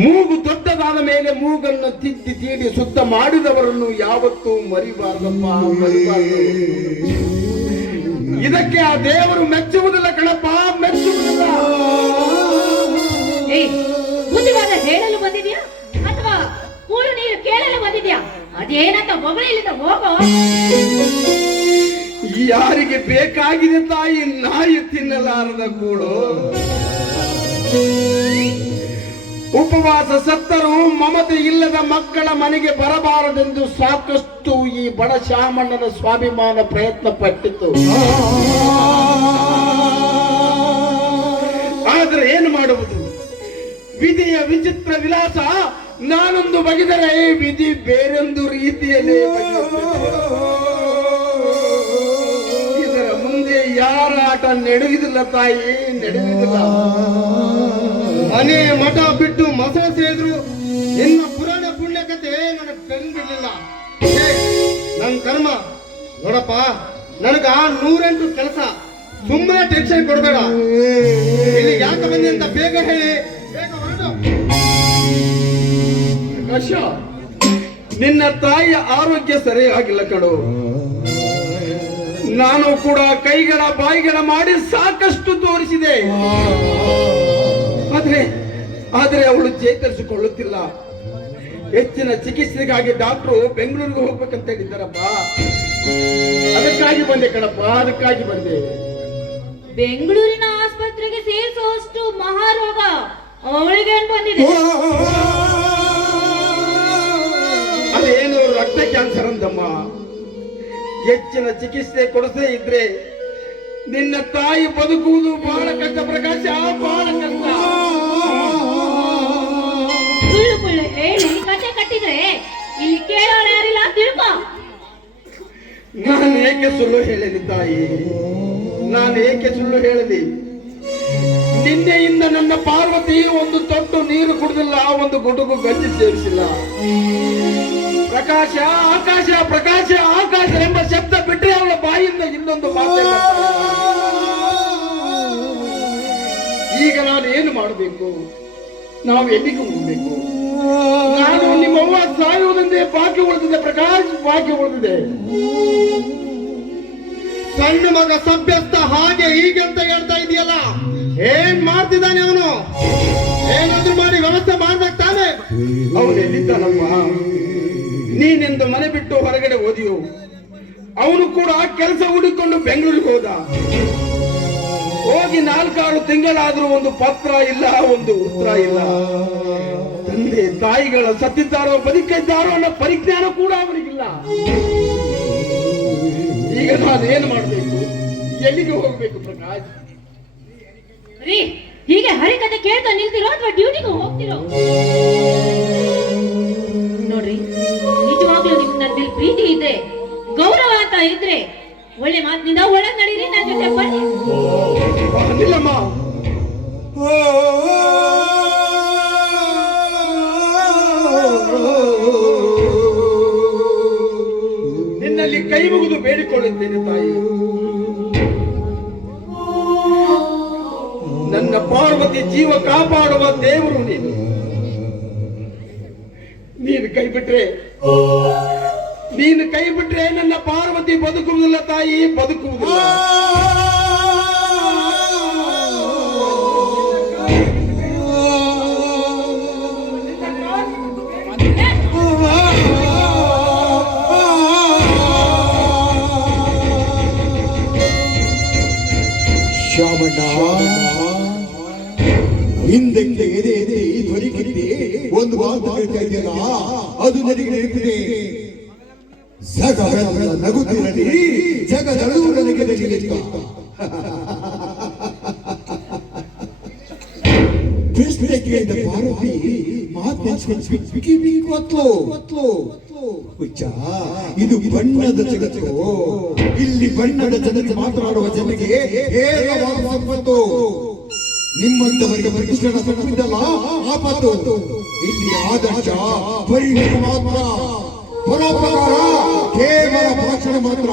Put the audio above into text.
ಮೂಗು ದೊಡ್ಡದಾದ ಮೇಲೆ ಮೂಗನ್ನು ತಿದ್ದಿ ತೀಡಿ ಸುತ್ತ ಮಾಡಿದವರನ್ನು ಯಾವತ್ತೂ ಮರಿಬಾರ್ದಪ್ಪ, ಮರಿಬಾರ್ದು. ಇದಕ್ಕೆ ಆ ದೇವರು ಮೆಚ್ಚುವುದಿಲ್ಲ ಕಣಪ್ಪ, ಮೆಚ್ಚುವುದಿಲ್ಲ. ಬುದ್ಧಿವಾದ ಹೇಳಲು ಬಂದಿದ್ಯಾ ಅಥವಾ ಕೂಳು ನೀರು ಕೇಳಲು ಬಂದಿದ್ಯಾ? ಅದೇನಂತ ಹೊಗಳಿಲ್ಲದ ಹೋಗೋ. ಯಾರಿಗೆ ಬೇಕಾಗಿದೆ ತಾಯಿ ನಾಯಿ ತಿನ್ನಲಾರದ ಕೂಳು. ಉಪವಾಸ ಸತ್ತರೂ ಮಮತೆ ಇಲ್ಲದ ಮಕ್ಕಳ ಮನೆಗೆ ಬರಬಾರದೆಂದು ಸಾಕಷ್ಟು ಈ ಬಡ ಶಾಮಣ್ಣನ ಸ್ವಾಭಿಮಾನ ಪ್ರಯತ್ನ ಪಟ್ಟಿತ್ತು. ಆದ್ರೆ ಏನು ಮಾಡುವುದು? ವಿಧಿಯ ವಿಚಿತ್ರ ವಿಲಾಸ. ನಾನೊಂದು ಬಗೆದರೆ ವಿಧಿ ಬೇರೊಂದು ರೀತಿಯಲ್ಲಿ ಇದರ ಮುಂದೆ ಯಾರ ಆಟ ನಡೆಯುವುದಿಲ್ಲ ತಾಯಿ, ನಡೆಯುವುದಿಲ್ಲ. ಮನೆ ಮಠ ಬಿಟ್ಟು ಮಸ ಸೇದ್ರು ನಿನ್ನ ಪುರಾಣ ಪುಣ್ಯ ಕಥೆ ನನಗೆ ಕಂಡಿರ್ಲಿಲ್ಲ. ನನ್ ಕರ್ಮ ನೋಡಪ್ಪ, ನನಗ 108 ಕೆಲಸ. ಸುಮ್ಮನೆ ಟೆನ್ಷನ್ ಕೊಡಬೇಡ. ಇಲ್ಲಿ ಯಾಕೆ ಬಂದಿ ಅಂತ ಬೇಗ ಹೇಳಿ, ಬೇಗ ಹೊರಡು. ಪ್ರಕಾಶ, ನಿನ್ನ ತಾಯಿಯ ಆರೋಗ್ಯ ಸರಿಯಾಗಿಲ್ಲ ಕಣೋ. ನಾನು ಕೂಡ ಕೈಗಳ ಬಾಯಿಗಳ ಮಾಡಿ ಸಾಕಷ್ಟು ತೋರಿಸಿದೆ. ಆದ್ರೆ ಅವಳು ಚೇತರಿಸಿಕೊಳ್ಳುತ್ತಿಲ್ಲ. ಹೆಚ್ಚಿನ ಚಿಕಿತ್ಸೆಗಾಗಿ ಡಾಕ್ಟರು ಬೆಂಗಳೂರಿಗೆ ಹೋಗ್ಬೇಕಂತ ಹೇಳಿದ್ದಾರಪ್ಪ. ಅದಕ್ಕಾಗಿ ಬಂದೆ ಕಣಪ್ಪ, ಅದಕ್ಕಾಗಿ ಬಂದೆ. ಬೆಂಗಳೂರಿನ ಆಸ್ಪತ್ರೆಗೆ ಸೇರಿಸುವಷ್ಟು ಮಹಾರೋಗ ಅವಳಿಗೆ ಬಂದಿದೆ. ಅದೇನು ರಕ್ತ ಕ್ಯಾನ್ಸರ್ ಅಂತಮ್ಮ. ಹೆಚ್ಚಿನ ಚಿಕಿತ್ಸೆ ಕೊಡಸೇ ಇದ್ರೆ ನಿನ್ನ ತಾಯಿ ಬದುಕುವುದು ಬಹಳ ಕಷ್ಟ ಪ್ರಕಾಶ, ಬಹಳ ಕಷ್ಟ. ಸುಳ್ಳು ಸುಳ್ಳು ಹೇಳಿ ಕತೆ ಕಟ್ಟಿದ್ರೆ ಇಲ್ಲಿ ಕೇಳೋರು ಯಾರಿಲ್ಲ ತಿಳ್ಕೊ. ನಾನು ಏಕೆ ಸುಳ್ಳು ಹೇಳಲಿ ತಾಯಿ, ನಾನು ಏಕೆ ಸುಳ್ಳು ಹೇಳಲಿ? ನಿನ್ನೆಯಿಂದ ನನ್ನ ಪಾರ್ವತಿ ಒಂದು ತೊಟ್ಟು ನೀರು ಕುಡಿದಿಲ್ಲ, ಒಂದು ಗುಡುಗು ಗಂಜಿ ಸೇರಿಸಿಲ್ಲ. ಪ್ರಕಾಶ ಆಕಾಶ, ಪ್ರಕಾಶ ಆಕಾಶ ಎಂಬ ಶಬ್ದ ಬಿಟ್ಟರೆ ಅವಳ ಬಾಯಿಂದ ಇನ್ನೊಂದು ಮಾತೇ ಬರ್ತಾ ಇಲ್ಲ. ಈಗ ನಾನು ಏನು ಮಾಡಬೇಕು? ನಾವು ಎಲ್ಲಿಗೆ ಹೋಗಬೇಕು? ನಾನು ನಿಮ್ಮವ್ವ ಸಾಯುವುದೆಂದೇ ಬಾಕಿ ಉಳಿದಿದೆ ಪ್ರಕಾಶ್, ಬಾಕಿ ಉಳಿದಿದೆ. ಸಣ್ಣ ಮಗ ಸಭ್ಯಸ್ಥ ಹಾಗೆ ಹೀಗೆ ಅಂತ ಹೇಳ್ತಾ ಇದೆಯಲ್ಲ, ಏನ್ ಮಾಡ್ತಿದ್ದಾನೆ ಅವನು? ಏನಾದ್ರೂ ಮಾಡಿ ವ್ಯವಸ್ಥೆ ಮಾಡ್ಬೇಕು ತಾನೆ. ಅವನು ಎಲ್ಲಿದ್ದಾನಮ್ಮ? ನೀನೆಂದು ಮನೆ ಬಿಟ್ಟು ಹೊರಗಡೆ ಹೋದಿಯೋ? ಅವನು ಕೂಡ ಕೆಲಸ ಹುಡುಕೊಂಡು ಬೆಂಗಳೂರಿಗೆ ಹೋದ. ಹೋಗಿ 4-6 ತಿಂಗಳಾದ್ರೂ ಒಂದು ಪತ್ರ ಇಲ್ಲ, ಒಂದು ಉತ್ತರ ಇಲ್ಲ. ತಂದೆ ತಾಯಿಗಳ ಸತ್ತಿದ್ದಾರೋ ಬದುಕಿದ್ದಾರೋ ಅನ್ನೋ ಪರಿಜ್ಞಾನ ಕೂಡ ಅವನಿಗಿಲ್ಲ. ಈಗ ನಾನು ಏನು ಮಾಡಬೇಕು? ಎಲ್ಲಿಗೆ ಹೋಗ್ಬೇಕು ಪ್ರಕಾಶ್? ರೀ, ಹೀಗೆ ಹರಿಕತೆ ಕೇಳ್ತಾ ನಿಲ್ತಿರೋ ಅಥವಾ ಡ್ಯೂಟಿಗೆ ಹೋಗ್ತಿರೋ? ನೋಡ್ರಿ, ನಿಜವಾಗ್ಲೂ ನಿಮ್ಗೆ ನನ್ನ ಮೇಲೆ ಪ್ರೀತಿ ಇದ್ರೆ, ಗೌರವ ಅಂತ ಇದ್ರೆ ಒಳ್ಳೆ ಮಾತಿನಿಂದ ಒಳಗ್ ನಡೀರಿ, ನನ್ನ ಜೊತೆ ಬನ್ನಿ. ನಿಲ್ಲಮ್ಮ. ನಿನ್ನಲ್ಲಿ ಕೈ ಮುಗಿದು ಬೇಡಿಕೊಳ್ಳುತ್ತೇನೆ ತಾಯಿ. ನನ್ನ ಪಾರ್ವತಿ ಜೀವ ಕಾಪಾಡುವ ದೇವರು ನೀನು. ನೀನು ಕೈ ಬಿಟ್ರೆ ನನ್ನ ಪಾರ್ವತಿ ಬದುಕುವುದಿಲ್ಲ ತಾಯಿ, ಬದುಕುವುದಿಲ್ಲ. ಶಾಮಣ್ಣ, ಹಿಂದಕ್ಕೆ ಎದೆ ಎದೆ ಧ್ವನಿಗಿದ್ದೆ ಒಂದು ಮಾತು ಹೇಳ್ತಾ ಇದೆಯಲ್ಲ, ಅದು ನನಗೆ ನೆನಪಿದೆ. ಜಗವೆಲ್ಲ ನಗುತ್ತಿರಲಿ, ಜಗದಳು ನನಗೆ ನಗಿಲಿಲ್ಲ. ಕೃಷ್ಣಕ್ಕೆ ಪಾರ್ವತಿ ಇದು ಬಣ್ಣದ ಜಗತ್ತು. ಇಲ್ಲಿ ಬಣ್ಣದ ಜನತೆ ಮಾತನಾಡುವ ಜನರಿಗೆ ಹೇರಳವಾದ ಸಂಪತ್ತು. ನಿಮ್ಮಂತವರಿಗೆ ಕೃಷ್ಣನ ಸಂಪತ್ತಲ್ಲ ಆಪತ್ತು. ಇಲ್ಲಿ ಆದರ್ಶ ಪರಿಣಾಮ ಮಾತ್ರ, ಪರೋಪಕಾರ ಕೇವಲ ಭಾಷಣ ಮಾತ್ರ.